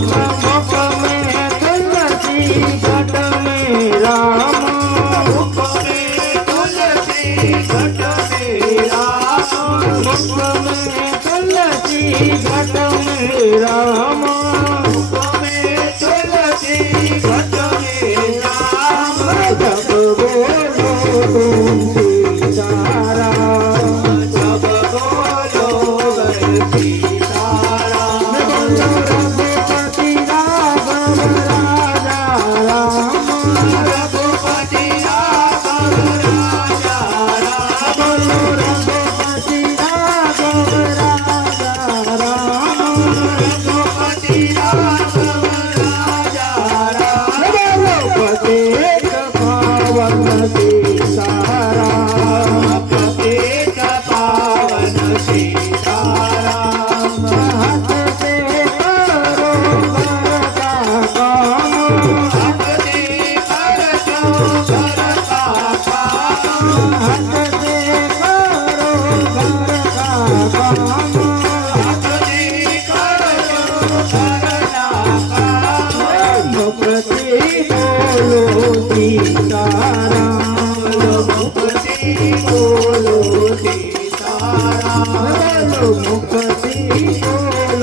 मुख में तुलसी घट में राम मुख में तुलसी घट में राम मुख में तुलसी घट में राम मुख में तुलसी घट में राम जब बोलो तुम सीताराम जब बोलो सीताराम बोलो रघुपति राघव राजा राम रघुपति राघव राजा राम बोलो रघुपति राघव राजा राम रघुपति राघव राजा राम बोलो प्रत्येक पावन सीताराम प्रत्येक पावन सीताराम हाथ से करो घर का काम हाथ से करो घर का काम हाथ से करो घर का काम हाथ से करो घर